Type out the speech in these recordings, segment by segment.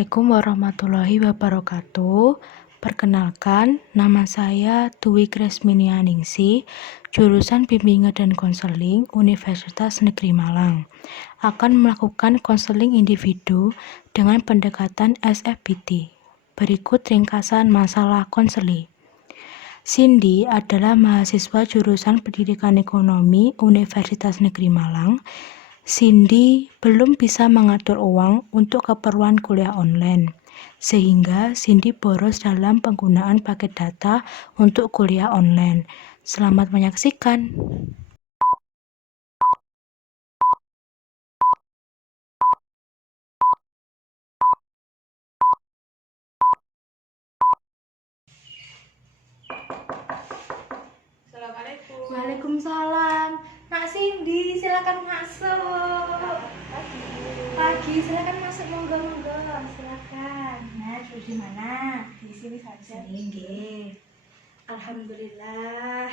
Assalamualaikum warahmatullahi wabarakatuh. Perkenalkan, nama saya Dwi Kresminianingsih, jurusan Bimbingan dan Konseling Universitas Negeri Malang. Akan melakukan konseling individu dengan pendekatan SFBT. Berikut ringkasan masalah konseling. Cindy adalah mahasiswa jurusan Pendidikan Ekonomi Universitas Negeri Malang. Cindy belum bisa mengatur uang untuk keperluan kuliah online, sehingga Cindy boros dalam penggunaan paket data untuk kuliah online. Selamat menyaksikan. Assalamualaikum. Waalaikumsalam. Nak Cindy, silakan masuk. Pagi, silakan masuk, monggo. Silakan. Nah, duduk di mana? Di sini saja. Nggih. Alhamdulillah.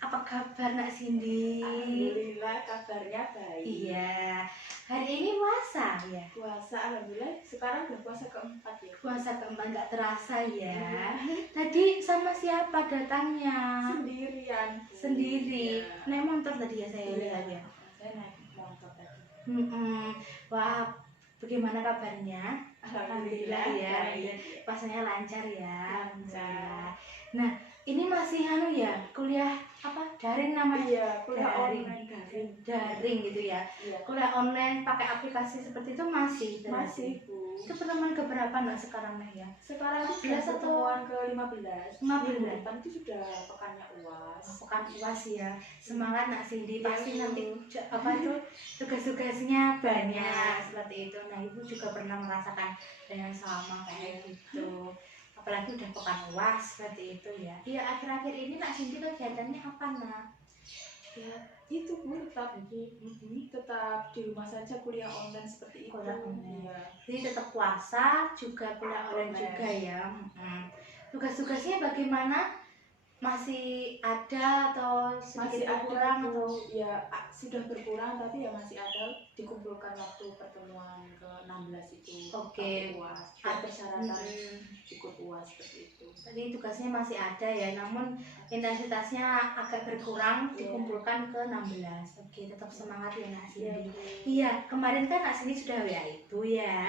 Apa kabar Nak Cindy? Alhamdulillah kabarnya baik. Iya. Hari ini puasa ya? Puasa, alhamdulillah. Sekarang udah puasa keempat ya. Puasa keempat nggak terasa ya. Tadi sama siapa datangnya? Sendirian. Sendiri. Ya. Naik motor tadi ya saya Iya. lihat ya. Saya naik motor tadi. Wah, bagaimana kabarnya? Alhamdulillah ya. baik. Puasanya lancar ya. Lancar. Nah, ini masih kuliah apa? Daring namanya? Iya, kuliah Daring. online daring. Daring gitu ya. Iya. Kuliah online pakai aplikasi seperti itu masih berarti? Masih, Bu. Itu pertemuan keberapa Nak sekarang Nak ya? Sekarang itu 11 atau pertemuan ke-15. 15? Minggu depan itu sudah pekannya UAS. Pekan UAS ya. Semangat Nak Cindy, Iya, pasti Bu. nanti apa itu tugas-tugasnya banyak seperti itu. Nah, Ibu juga pernah merasakan yang sama kayak gitu. Apalagi udah pekan UAS seperti itu ya. Iya, akhir-akhir ini Nak Cindy kegiatannya apa Nak? Ya itu Bu, tetap di rumah saja kuliah online seperti itu. Kuliah online. Iya. Jadi tetap puasa juga kuliah online juga ya. Tugas-tugasnya bagaimana? Masih ada atau sedikit berkurang atau? Ya sudah berkurang tapi ya masih ada, dikumpulkan waktu pertemuan ke-16 itu. Oke. UAS. Ada persyaratan ikut UAS seperti itu. Tadi tugasnya masih ada ya, namun intensitasnya agak berkurang, dikumpulkan ke 16. Oke, tetap semangat ya Nak Cindy. Iya, kemarin kan Nak Cindy sudah WA Ibu ya.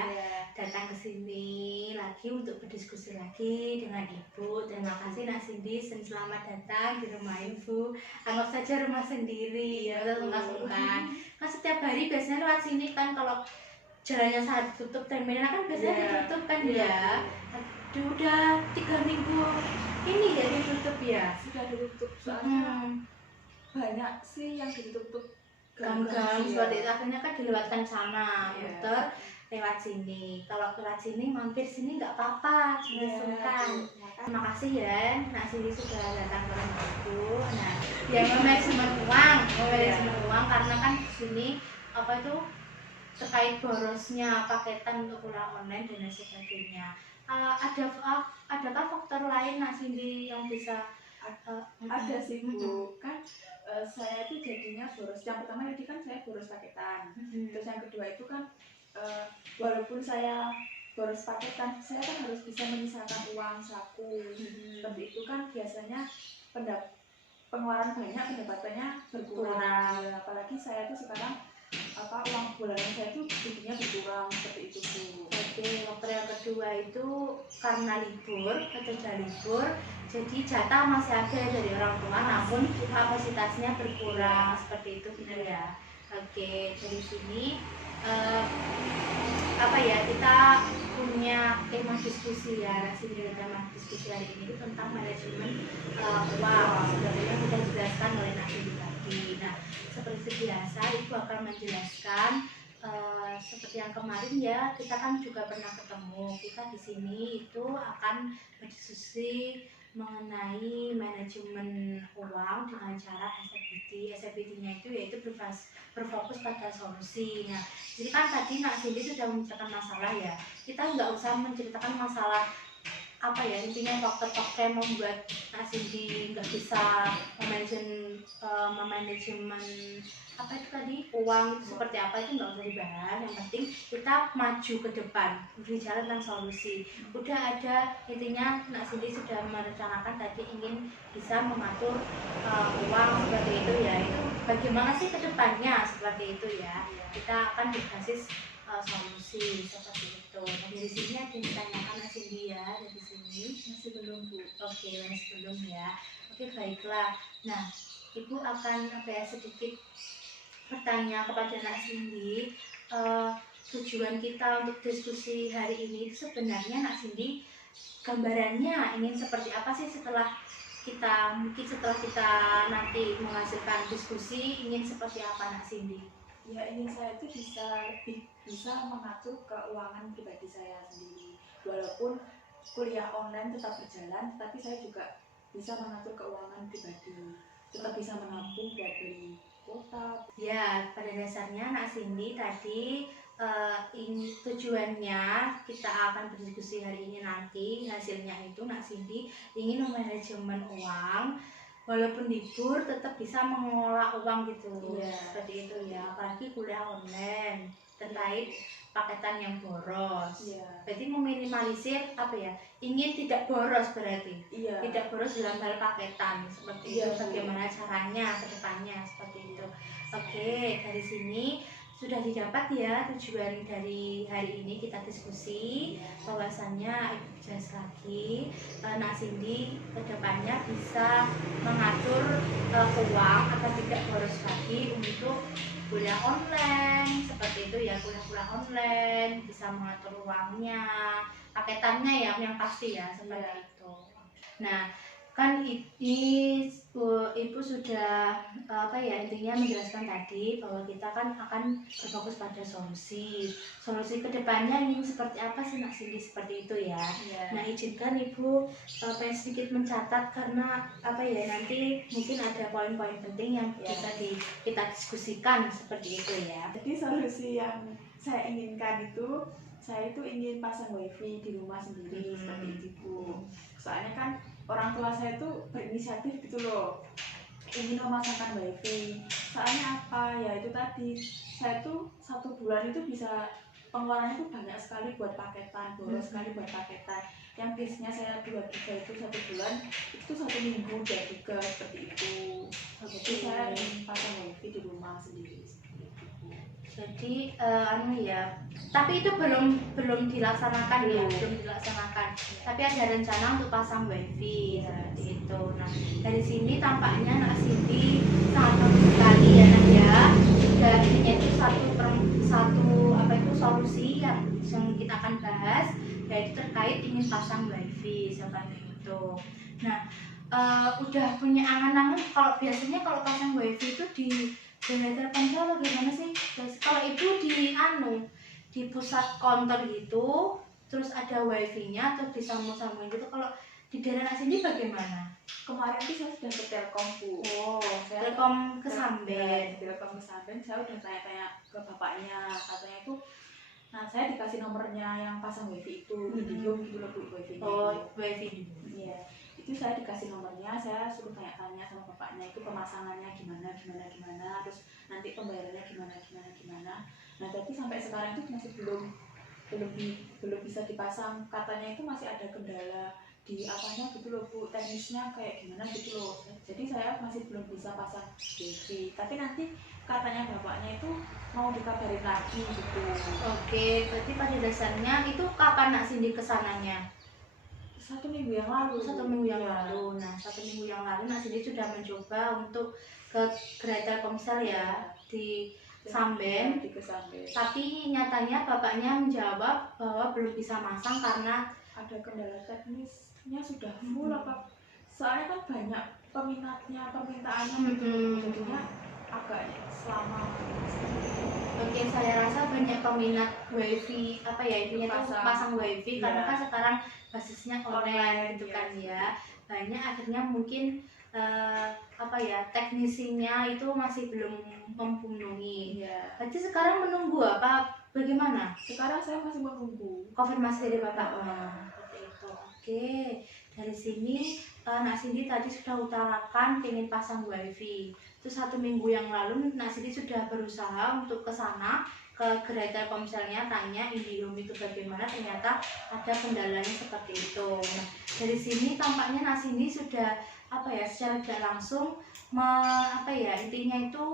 Datang ke sini lagi untuk berdiskusi lagi dengan Ibu. Terima kasih Nak Cindy, selamat datang di rumah Ibu. Anggap saja rumah sendiri. Kan setiap hari biasanya lewat sini kan, kalau jalannya saat tutup terminal kan biasanya ditutup kan ya. Udah 3 minggu ini ya ditutup ya. Sudah ditutup soalnya banyak sih yang ditutup gang-gang seperti itu, akhirnya kan dilewatkan sana, muter lewat sini. Kalau lewat sini mampir sini nggak apa-apa, sungkan. Terima kasih ya Nak Cindy sudah datang ke rumahku. Nah, ya manajemen uang karena kan di sini apa itu terkait borosnya paketan untuk kuliah online dan lain sebagainya. Adakah faktor lain Nak Cindy yang bisa ada sih Bu, kan saya itu jadinya boros. Yang pertama tadi kan saya boros paketan, terus yang kedua itu kan walaupun saya boros paketan, saya kan harus bisa menyisakan uang saku. Seperti itu kan biasanya pengeluaran banyak, pendapatannya berkurang. Ya, apalagi saya itu sekarang uang bulanan saya itu jadinya berkurang seperti itu Bu. Oke, faktor yang kedua itu karena libur, kerja libur, jadi jatah masih ada dari orang tua, namun kapasitasnya berkurang seperti itu benar ya. Oke, dari sini kita punya tema diskusi ya. Tema diskusi hari ini tentang manajemen uang. Sebenarnya sudah dijelaskan oleh Nak Cindy tadi. Nah, seperti biasa Ibu akan menjelaskan seperti yang kemarin ya, kita kan juga pernah ketemu. Kita di sini itu akan berdiskusi mengenai manajemen uang dengan cara SFBT. SFBT-nya itu yaitu berfokus pada solusi. Nah, jadi kan tadi Nak Cindy sudah menceritakan masalah ya. Kita nggak usah menceritakan masalah apa ya, intinya faktor-faktor yang membuat Nak Cindy nggak bisa memanajemen apa itu tadi, uang itu seperti apa, itu nggak usah dibahas. Yang penting kita maju ke depan, berbicara tentang solusi. Udah ada, intinya Nak Cindy sudah merencanakan tadi ingin bisa mengatur uang seperti itu ya. Itu bagaimana sih ke depannya seperti itu ya. Kita akan berbasis solusi seperti itu. Nah, dari sini ada yang ditanyakan Nak Cindy ya, dari sini Masih belum Bu. oke, masih belum ya. Oke, baiklah. Nah, Ibu akan apa ya, sedikit bertanya kepada Nak Cindy. Tujuan kita untuk diskusi hari ini sebenarnya Nak Cindy, gambarannya ingin seperti apa sih setelah kita, mungkin setelah kita nanti menghasilkan diskusi, ingin seperti apa Nak Cindy? Ya, ingin saya itu lebih bisa mengatur keuangan pribadi saya sendiri. Walaupun kuliah online tetap berjalan, tapi saya juga bisa mengatur keuangan pribadi, tetap bisa menabung buat beli kuota. Ya, pada dasarnya Nak Cindy tadi ini tujuannya kita akan berdiskusi hari ini, nanti hasilnya itu Nak Cindy ingin memanajemen uang, walaupun libur tetap bisa mengelola uang gitu. Seperti itu ya, apalagi kuliah online terkait paketan yang boros. Berarti meminimalisir apa ya, ingin tidak boros berarti. Tidak boros dalam hal paketan seperti itu. Bagaimana caranya ke depannya seperti itu. Oke, dari sini sudah didapat ya tujuan dari hari ini kita diskusi, bahwasannya Ibu jelas lagi Nak Cindy kedepannya bisa mengatur uang agar tidak boros lagi untuk kuliah online seperti itu ya. Kuliah online bisa mengatur uangnya, paketannya ya yang pasti ya, seperti itu. Nah, kan ini Ibu sudah apa ya, intinya menjelaskan tadi bahwa kita kan akan berfokus pada solusi kedepannya ingin seperti apa sih Nak Cindy, seperti itu ya. Nah, izinkan Ibu pengen sedikit mencatat, karena apa ya, nanti mungkin ada poin-poin penting yang bisa kita diskusikan seperti itu ya. Jadi solusi yang saya inginkan itu, saya itu ingin pasang wifi di rumah sendiri seperti itu Bu. Soalnya kan orang tua saya tuh berinisiatif gitu loh, ingin memasangkan wifi. Soalnya apa ya, itu tadi saya tuh 1 bulan itu bisa pengeluarannya tuh banyak sekali buat paketan, boros sekali buat paketan. Yang biasanya saya 2 giga itu 1 bulan, itu 1 minggu 2 giga seperti itu. Jadi saya ingin pasang wifi di rumah sendiri. Jadi ya, tapi itu belum dilaksanakan ya, belum dilaksanakan. Tapi ada rencana untuk pasang wifi seperti itu. Nah, dari sini tampaknya Nak Cindy sangat bagus sekali ya Nak ya. Dan ini itu satu apa itu solusi yang kita akan bahas, yaitu terkait ingin pasang wifi seperti itu. Nah, udah punya angan-angan kalau biasanya kalau pasang wifi itu di daerah terpencil atau gimana sih? Kalau itu di pusat konter gitu, terus ada wifi-nya atau disambung-sambungin gitu. Kalau di daerah Nak Cindy bagaimana? Kemarin tuh saya sudah ke Telkom Bu. Telkom Kesamben. Telkom Kesamben, saya udah tanya-tanya ke bapaknya, katanya itu, nah saya dikasih nomornya yang pasang wifi itu, Indium gitu loh Bu, wifi. Wifi. Iya, itu saya dikasih nomornya, saya suruh tanya-tanya sama bapaknya itu pemasangannya gimana, terus nanti pembayarannya gimana. Nah tapi sampai sekarang itu masih belum bisa dipasang, katanya itu masih ada kendala di apanya gitu loh Bu, teknisnya kayak gimana gitu loh. Jadi saya masih belum bisa pasang wifi, tapi nanti katanya bapaknya itu mau dikabarin lagi gitu. Oke, berarti pada dasarnya itu kapan Nak Cindy kesananya? 1 minggu yang lalu. 1 minggu yang lalu. Nah, 1 minggu yang lalu Nak Cindy sudah mencoba untuk ke Gerai Telkomsel ya, di Samben. Tapi nyatanya bapaknya menjawab bahwa belum bisa masang karena ada kendala teknisnya sudah full apa. Soalnya kan banyak permintaannya gitu. Jadinya agak selama. Oke, saya rasa banyak peminat wifi apa ya, intinya tuh pasang wifi karena kan sekarang basisnya online gitu kan ya. Banyak akhirnya mungkin apa ya, teknisinya itu masih belum memenuhi. Berarti sekarang menunggu apa bagaimana? Sekarang saya masih menunggu konfirmasi dari bapak. Seperti itu. Oke, dari sini Nak Cindy tadi sudah utarakan ingin pasang wifi. Terus 1 minggu yang lalu Nak Cindy sudah berusaha untuk ke sana, ke gerai Telkomselnya, tanya IndiHome itu bagaimana, ternyata ada kendalanya seperti itu. Nah, dari sini tampaknya Nak Cindy sudah secara tidak langsung intinya itu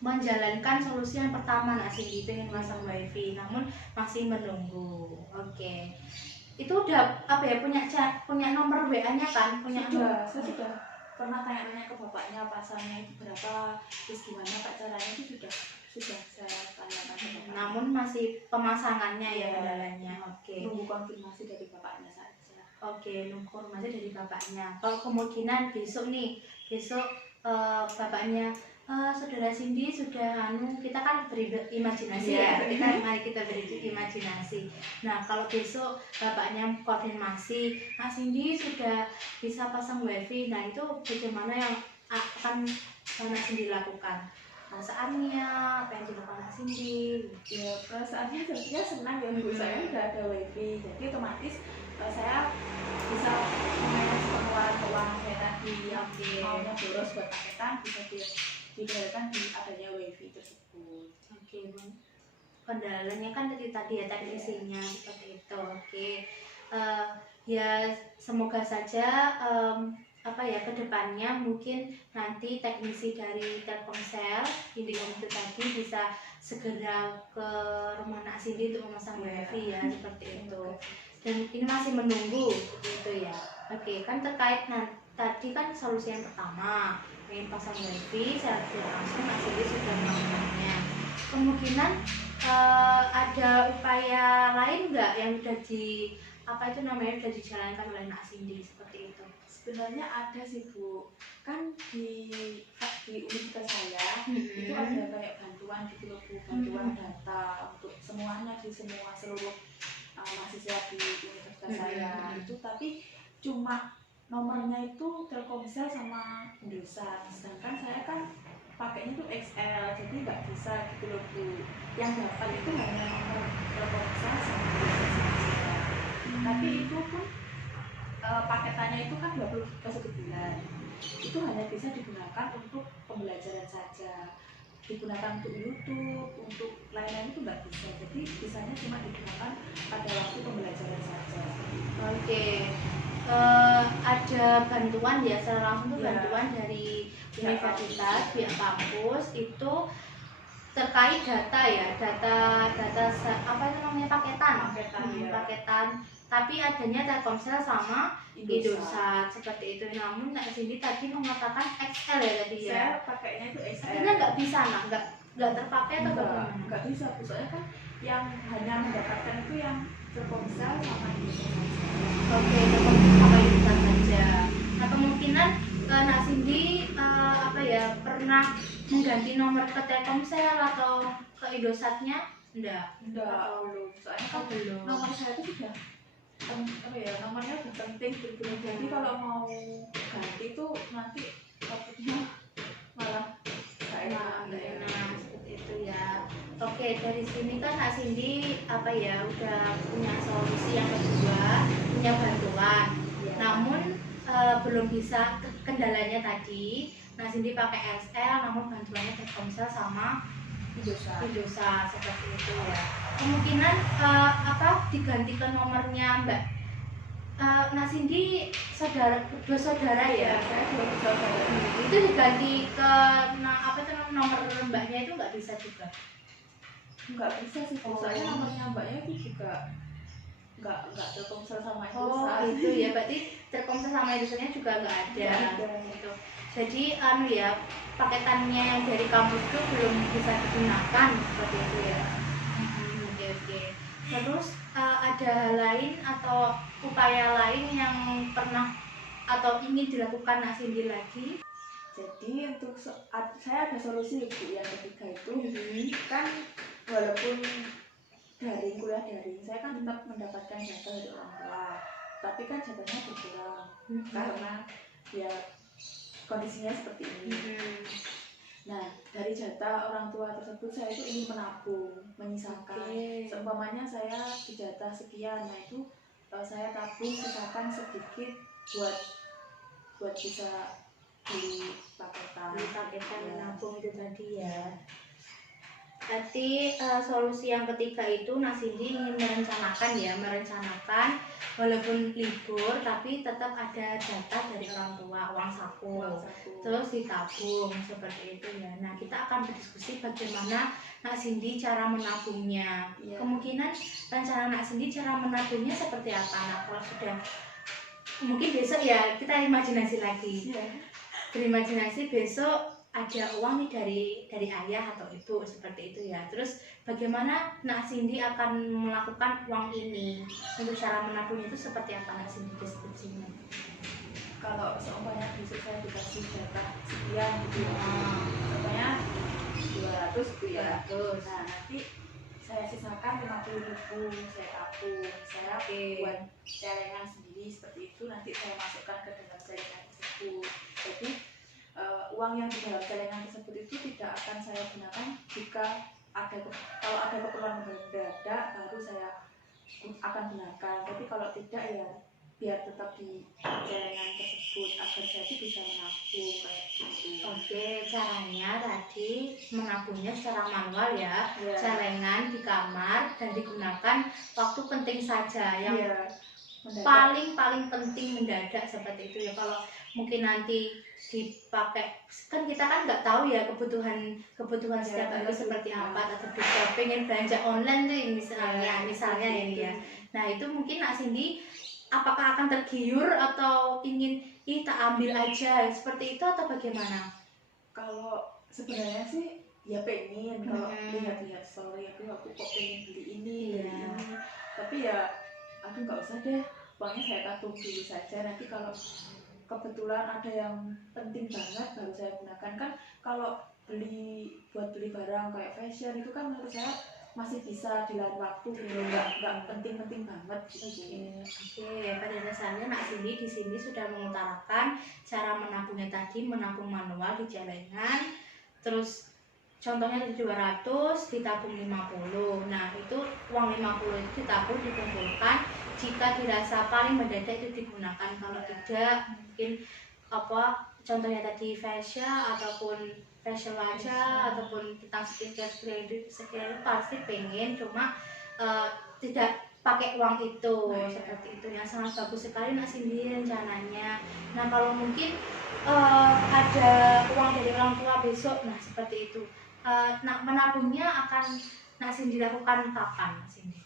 menjalankan solusi yang pertama. Nak Cindy pengen pasang wifi namun masih menunggu. Oke, itu udah punya nomor WA-nya kan? Saya sudah pernah tanya-tanya ke bapaknya pasangnya itu berapa, terus gimana Pak caranya, itu sudah saya tanyakan ke bapaknya. Namun masih pemasangannya ya kendalanya. Oke. Nunggu konfirmasi dari bapaknya saja. Oke, nunggu konfirmasi dari bapaknya. Kalau kemungkinan besok bapaknya saudara Cindy sudah kita kan berimajinasi ya. Mari kita berimajinasi. Nah, kalau besok bapaknya konfirmasi, Nak Cindy sudah bisa pasang wifi. Nah, itu bagaimana yang akan Nak Cindy lakukan? Perasaannya, apa yang dilakukan Nak Cindy? Ya, perasaannya tentunya senang ya, Bu. Saya udah ada wifi, jadi otomatis saya bisa memanage pengeluaran keuangan saya tadi. Maunya boros buat paketan bisa dibayarkan di adanya wifi tersebut. Oke, Bang. Kendalanya kan tadi ya teknisinya seperti itu. Oke. Ya semoga saja kedepannya mungkin nanti teknisi dari Telkomsel IndiHome itu tadi bisa segera ke rumah Nak Cindy untuk memasang wifi ya, seperti itu. Dan ini masih menunggu gitu ya. Oke, kan terkait tadi kan solusi yang pertama ingin pasang wifi, secara tidak langsung Nak Cindy sudah melakukannya. Kemungkinan ada upaya lain nggak yang sudah sudah dijalankan oleh Nak Cindy seperti itu? Sebenarnya ada sih, Bu. Kan di universitas saya itu ada kayak bantuan gitu loh, Bu. Bantuan data untuk semuanya di seluruh mahasiswa di universitas saya itu, tapi cuma nomornya itu Telkomsel sama Indosat, sedangkan saya kan pakainya tuh XL, jadi nggak bisa gitu loh, Bu. Yang dapat itu hanya nomor Telkomsel sama Indosat. Tapi itu pun paketannya itu kan 20 giga 1 bulan, itu hanya bisa digunakan untuk pembelajaran saja, digunakan untuk YouTube, untuk lain-lain itu nggak bisa, jadi bisanya cuma digunakan pada waktu pembelajaran saja. Oke. Ada bantuan ya, secara langsung tuh bantuan dari universitas, pihak kampus itu terkait data ya, paketan. Tapi adanya Telkomsel sama Indosat seperti itu. Namun Nak Cindy tadi mengatakan XL ya tadi ya. Saya pakainya itu XL. Artinya nggak bisa, nggak terpakai atau bagaimana? Nggak bisa, soalnya kan yang hanya mendapatkan itu yang Telkomsel sama Indosat. Oke, Telkomsel sama Indosat saja. Nah, kemungkinan Nak Cindy pernah mengganti nomor ke Telkomsel atau ke Indosatnya? Enggak, belum. Soalnya kan belum. Nomor saya itu sudah nomornya udah penting gitu. Jadi kalau mau ganti itu nanti takutnya malah nggak enak seperti itu ya. Oke, dari sini kan Nak Cindy udah punya solusi yang kedua, punya bantuan. Namun belum bisa, kendalanya tadi Nak Cindy pakai XL, namun bantuannya Telkomsel sama Indosat seperti itu ya. Kemungkinan diganti ke nomornya Mbak Nak Cindy dua saudara ya. Saya dua saudara. Itu diganti ke nomor mbaknya itu nggak bisa juga? Nggak bisa sih, soalnya nomornya mbaknya itu juga nggak Telkomsel sama Indosat. Itu ya, berarti Telkomsel sama Indosatnya juga nggak ada. Gitu. Jadi paketannya yang dari kampus itu belum bisa digunakan seperti itu ya. Oke. Terus ada hal lain atau upaya lain yang pernah atau ingin dilakukan Nak Cindy lagi? Jadi untuk saya ada solusi, Bu, yang ketiga itu kan walaupun kuliah daring, saya kan tetap mendapatkan jatah dari orang tua, tapi kan jatahnya berkurang karena ya kondisinya seperti ini. Nah, dari jatah orang tua tersebut saya itu ingin menabung, menyisakan. Seumpamanya saya di jatah sekian, nah itu saya tabung sisakan sedikit buat bisa beli paketan. menabung itu tadi ya. Berarti solusi yang ketiga itu Nak Cindy ingin merencanakan walaupun libur tapi tetap ada jatah dari orang tua, uang saku, terus ditabung seperti itu ya. Nah, kita akan berdiskusi bagaimana Nak Cindy cara menabungnya. Kemungkinan rencana Nak Cindy cara menabungnya seperti apa? Nah, kalau sudah mungkin besok ya kita imajinasi lagi. Berimajinasi besok ada uang nih dari ayah atau ibu seperti itu ya. Terus bagaimana Nak Cindy akan melakukan uang ini? Untuk cara menabungnya itu seperti apa Nak Cindy deskripsinya? Kalau seumpamanya besok saya dikasih jatah sekian gitu ya, contohnya 200 gitu ya. Nah, nanti saya sisakan 50.000 saya tabung, saya buat celengan sendiri seperti itu, nanti saya masukkan ke dalam celengan tersebut. Jadi uang yang di dalam celengan tersebut itu tidak akan saya gunakan jika kalau ada keperluan mendadak baru saya akan gunakan. Tapi kalau tidak ya biar tetap di celengan tersebut agar saya bisa menabung kayak gitu. Oke, caranya tadi menabungnya secara manual ya. Celengan di kamar dan digunakan waktu penting saja yang paling penting mendadak seperti itu ya. Kalau mungkin nanti dipakai kan kita kan nggak tahu ya kebutuhan setiap hari seperti apa, atau bisa pengen belanja online tuh misalnya ini ya. Nah, itu mungkin Nak Cindy apakah akan tergiur atau ingin tak ambil aja seperti itu atau bagaimana? Kalau sebenarnya sih ya pengen, kalau lihat-lihat story aku kok pengen beli ini, tapi ya aduh nggak usah deh, uangnya saya tabung dulu saja, nanti kalau kebetulan ada yang penting banget baru saya gunakan. Kan kalau buat beli barang kayak fashion itu kan menurut saya masih bisa di lain waktu gitu, nggak penting-penting banget gitu. Oke, pada dasarnya Nak Cindy di sini sudah mengutarakan cara menabungnya tadi, menabung manual di celengan, terus contohnya dari 200 ditabung 50. Nah, itu uang 50 itu ditabung, dikumpulkan, jika dirasa paling mendadak itu digunakan. Kalau tidak mungkin contohnya tadi fashion ataupun facial wajah ataupun tentang skincare itu pasti pengen, cuma tidak pakai uang itu. Seperti itu yang sangat bagus sekali Nak Cindy rencananya. Nah, kalau mungkin ada uang dari orang tua besok, nah seperti itu, menabungnya akan Nak Cindy lakukan kapan Nak Cindy?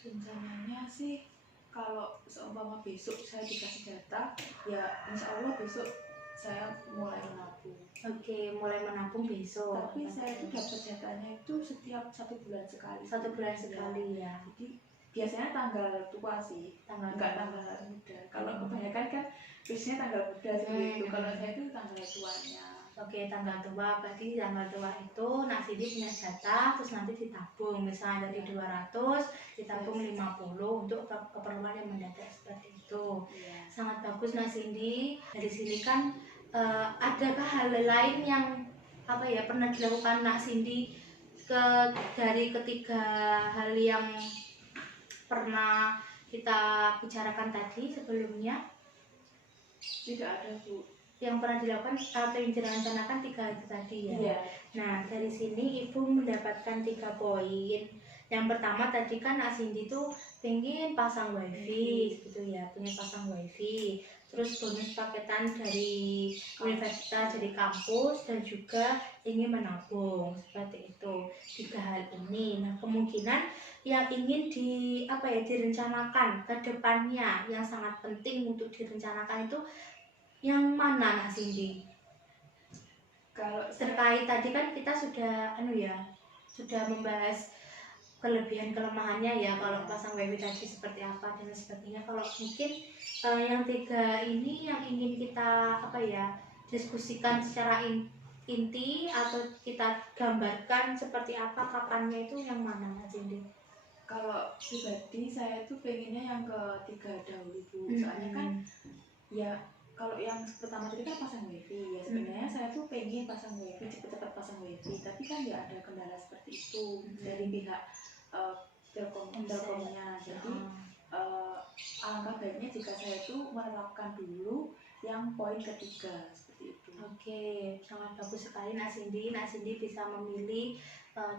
Rencananya sih kalau seumpama besok saya dikasih jatah ya insya Allah besok saya mulai menabung. Oke, mulai menabung besok. Tapi saya itu dapat jatahnya itu setiap 1 bulan sekali. 1 bulan sekali ya. Jadi biasanya tanggal tua sih, enggak tanggal muda. Kalau kebanyakan kan biasanya tanggal muda seperti itu. Kalau saya itu tanggal tuanya. Oke, tanggal tua, berarti tanggal tua itu Nak Cindy punya jatah, terus nanti ditabung. Misalnya dari 200 ditabung 50 untuk keperluan yang mendadak seperti itu. Sangat bagus Nak Cindy. Dari sini kan adakah hal lain yang pernah dilakukan Nak Cindy dari ketiga hal yang pernah kita bicarakan tadi sebelumnya? Tidak ada, Bu. Yang pernah dilakukan atau yang direncanakan 3 itu tadi ya. Nah, dari sini Ibu mendapatkan 3 poin. Yang pertama tadi kan Nak Cindy tuh pengen pasang wifi gitu ya, pengen pasang wifi. Terus bonus paketan dari universitas, dari kampus, dan juga ingin menabung seperti itu. 3 hal ini. Nah, kemungkinan yang ingin direncanakan ke depannya yang sangat penting untuk direncanakan itu yang mana Nak Cindy? Kalau terkait tadi kan kita sudah sudah membahas kelebihan kelemahannya ya, kalau pasang wifi tadi seperti apa dan sebagainya. Kalau mungkin yang 3 ini yang ingin kita diskusikan secara inti atau kita gambarkan seperti apa kapannya, itu yang mana Nak Cindy? Kalau pribadi saya tuh pengennya yang ketiga dahulu, Bu. Soalnya kan ya kalau yang pertama tadi kan pasang wifi ya, sebenarnya saya tuh pengen pasang wifi, cepet-cepet pasang wifi, tapi kan ya ada kendala seperti itu dari pihak telkomnya. Jadi alangkah baiknya jika saya itu menerapkan dulu yang poin ketiga seperti itu. Oke, sangat bagus sekali Nak Cindy. Nak Cindy bisa memilih,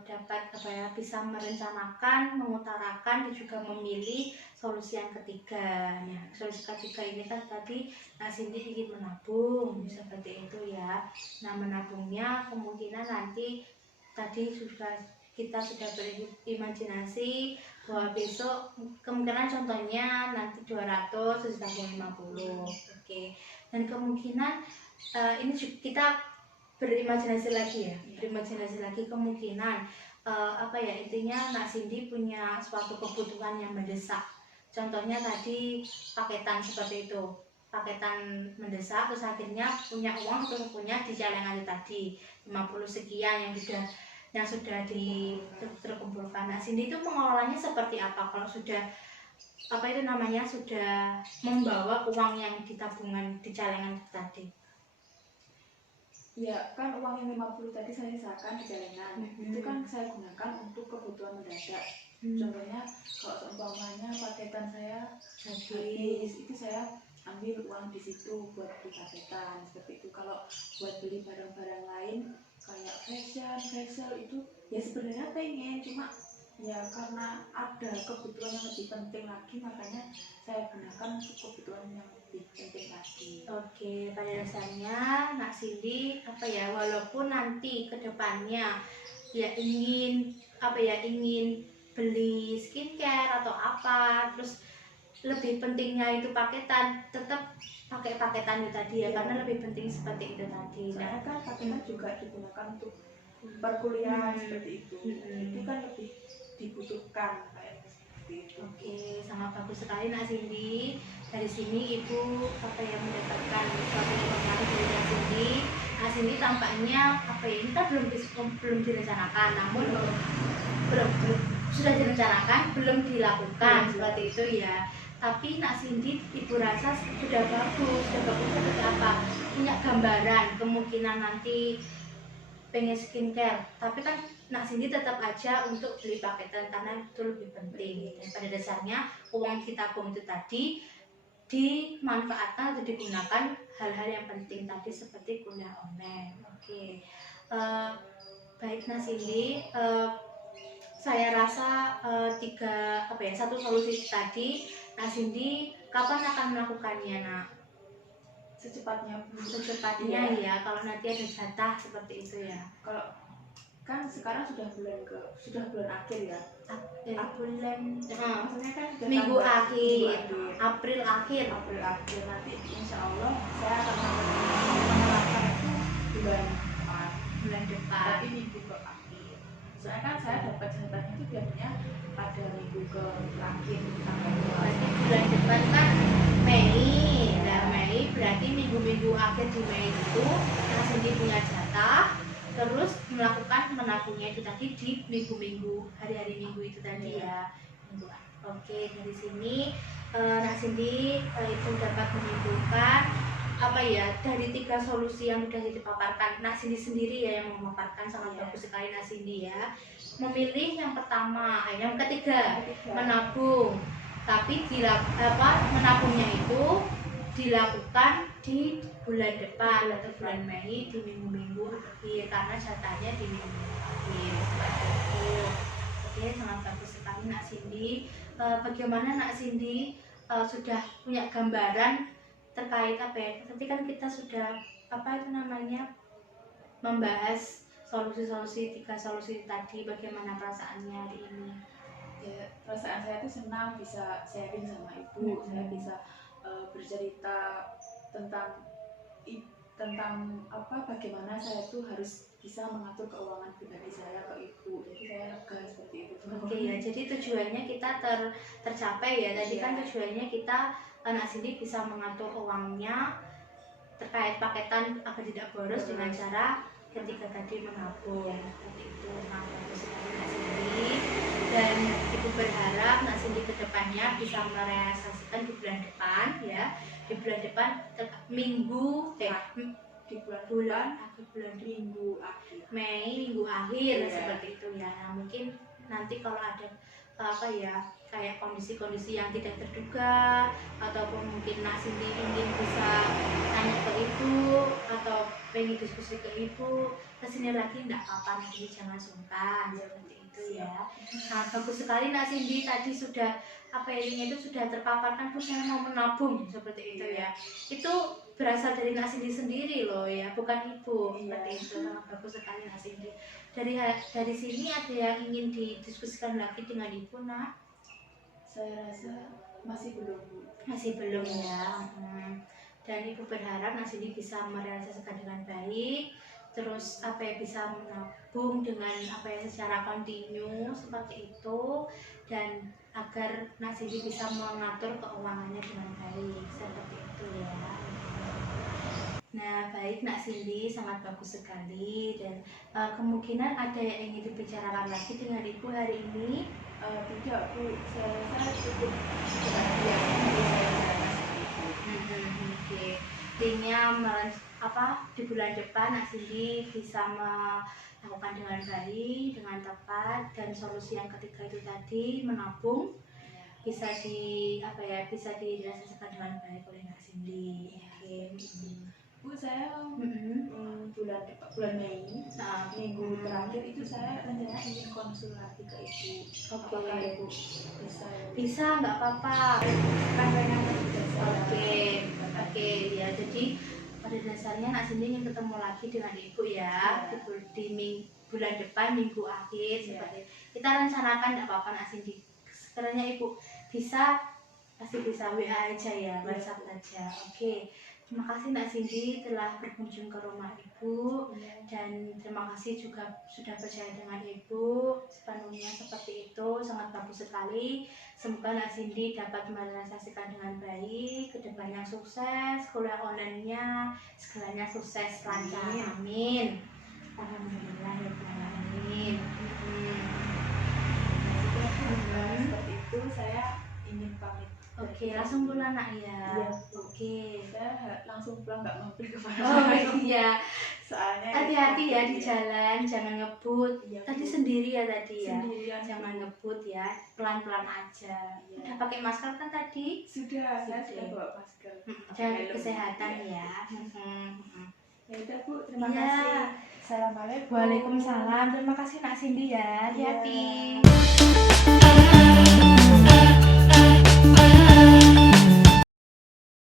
dapat apa ya, bisa merencanakan, mengutarakan, dan juga memilih solusi yang ketiga. Ya, solusi ketiga ini kan tadi Nak Cindy ingin menabung seperti itu ya. Nah, menabungnya kemungkinan nanti tadi kita sudah berimajinasi bahwa besok kemungkinan contohnya nanti 200 terus tabung 50. Oke. Dan kemungkinan ini juga kita berimajinasi lagi ya, berimajinasi lagi kemungkinan apa ya, intinya Nak Cindy punya suatu kebutuhan yang mendesak. Contohnya tadi paketan seperti itu, paketan mendesak, terus akhirnya punya uang atau punya di celengan itu tadi 50 sekian yang sudah terkumpulkan. Nak Cindy itu pengelolanya seperti apa kalau sudah apa itu namanya, sudah membawa uang yang di tabungan di celengan itu tadi? Ya kan uang yang 50 tadi saya sisakan di celengan, itu kan saya gunakan untuk kebutuhan mendadak. Contohnya kalau seumpamanya paketan saya habis, itu saya ambil uang di situ buat beli paketan seperti itu. Kalau buat beli barang-barang lain kayak facial itu ya sebenarnya pengen, cuma ya karena ada kebutuhan yang lebih penting lagi, makanya saya gunakan untuk kebutuhan yang lebih penting lagi. Oke, pada dasarnya Nak Cindy apa ya, walaupun nanti kedepannya ya ingin apa ya, ingin beli skincare atau apa, terus lebih pentingnya itu paketan, tetap pakai paketan itu tadi ya, karena lebih penting seperti itu tadi. Soalnya kan paketan juga digunakan untuk perkuliahan seperti itu. Itu kan lebih dibutuhkan kayak seperti itu. Oke, sangat bagus sekali Nak Cindy. Dari sini Ibu apa ya, mendapatkan suatu informasi dari Nak Cindy. Nak Cindy tampaknya apa ya, ini kan belum direncanakan, namun belum sudah direncanakan, belum dilakukan seperti itu ya. Tapi Nak Cindy Ibu rasa sudah bagus seperti apa? Punya gambaran kemungkinan nanti pengen skincare, tapi kan Nak Cindy tetap aja untuk beli paketan karena itu lebih penting. Dan pada dasarnya uang kita tabung itu tadi dimanfaatkan atau digunakan hal-hal yang penting tadi seperti kuliah online. Oke. Baik Nak Cindy, saya rasa satu solusi tadi Nak Cindy kapan akan melakukannya Nak? Secepatnya ya, kalau nanti ada jatah seperti itu ya. Kalau kan sekarang sudah bulan akhir ya. Maksudnya kan sudah minggu akhir, April akhir nanti insya Allah saya akan menerapkan itu bulan depan, tapi minggu ke akhir. Soalnya kan saya dapat jatahnya itu biasanya pada minggu ke akhir tanggal 2. Berarti bulan depan kan Mei. Nah, Mei berarti minggu-minggu akhir di Mei itu Nak Cindy punya jatah, terus melakukan menabungnya itu tadi di minggu-minggu, hari-hari minggu itu tadi ya. Oke, dari sini Nak Cindy itu dapat menyimpulkan apa ya, dari 3 solusi yang sudah dipaparkan Nak Cindy sendiri ya yang memaparkan, sangat bagus sekali Nak Cindy ya. Memilih yang pertama, yang ketiga menabung, tapi menabungnya itu dilakukan di bulan depan atau bulan Mei, di minggu-minggu akhir karena jatahnya di minggu-minggu akhir. Oke, sangat bagus sekali Nak Cindy. Bagaimana Nak Cindy sudah punya gambaran terkait apa ya? Nanti kan kita sudah membahas solusi-solusi 3 solusi tadi. Bagaimana perasaannya hari ini? Ya, perasaan saya itu senang bisa sharing sama Ibu. Saya bisa bercerita tentang bagaimana saya itu harus bisa mengatur keuangan pribadi saya ke Ibu. Jadi saya lega seperti itu. Oke ya, jadi tujuannya kita tercapai ya. Tadi kan tujuannya kita Nak Cindy bisa mengatur uangnya terkait paketan agar tidak boros dengan cara ketika tadi menabung. Seperti itu. Bagus sekali Nak Cindy. Dan Ibu berharap Nak Cindy kedepannya bisa merealisasikan di bulan depan ya. Di bulan depan minggu akhir Mei, minggu akhir seperti itu ya. Nah, mungkin nanti kalau ada apa ya kayak kondisi-kondisi yang tidak terduga ataupun mungkin Nak Cindy ingin bisa tanya ke ibu atau pengen diskusi ke ibu kesini lagi enggak apa-apa, nanti jangan sungkan seperti itu ya. Nah, bagus sekali Nak Cindy tadi sudah apa ya ini itu sudah terpaparkan, saya mau menabung seperti itu ya. Itu berasal dari Nak Cindy sendiri loh ya, bukan ibu seperti itu. Nah, bagus sekali Nak Cindy. Dari sini ada yang ingin didiskusikan lagi dengan ibu Nak? Saya rasa masih belum, Bu. Masih belum ya. Dan ibu berharap Nak Cindy bisa merealisasikan dengan baik, terus apa ya bisa menabung dengan apa ya secara kontinu seperti itu, dan agar Nak Cindy bisa mengatur keuangannya dengan baik seperti itu ya. Nah, baik Nak Cindy, sangat bagus sekali, dan kemungkinan ada yang ingin dibicarakan lagi dengan ibu hari ini. Tidak, Bu, saya rasa cukup bahagia Oke. Intinya di bulan depan Nak Cindy bisa melakukan dengan baik, dengan tepat, dan solusi yang ketiga itu tadi menabung bisa bisa dirasakan dengan baik oleh Nak Cindy. Oke. Bu, saya bulan Mei Nah, minggu terakhir itu saya rencana ingin konsul lagi ke ibu. Oke. Apakah ibu bisa nggak apa-apa. kan banyak tugas saya. Oke ya, jadi pada dasarnya Nak Cindy ingin ketemu lagi dengan ibu ya, di bulan depan minggu akhir seperti kita rencanakan. Nggak apa-apa Nak Cindy, sekiranya ibu bisa pasti bisa WA aja ya, WhatsApp aja. Oke. Terima kasih Nak Cindy telah berkunjung ke rumah ibu, dan terima kasih juga sudah percaya dengan ibu sepenuhnya seperti itu, sangat bagus sekali. Semoga Nak Cindy dapat merealisasikan dengan baik, kedepannya sukses, kuliah online-nya segalanya sukses lancar. Amin. Alhamdulillah ya Amin. Seperti itu saya ingin pamit. Oke, langsung pulang Nak ya. Iya. Oke. Saya langsung pulang, nggak mampir ke mana. Oh iya. Soalnya Hati-hati ya di jalan, jangan ngebut. Iya, Tadi Bu. sendiri ya tadi ya. Sendirian. Jangan ngebut ya, pelan-pelan aja. Iya. Udah pakai masker kan tadi? Saya sudah bawa masker. Jaga Helm. kesehatan Iya. ya. Ya udah, Bu, terima Iya. kasih. Assalamualaikum. Waalaikumsalam. Terima kasih Nak Cindy ya. Iya. Hati-hati.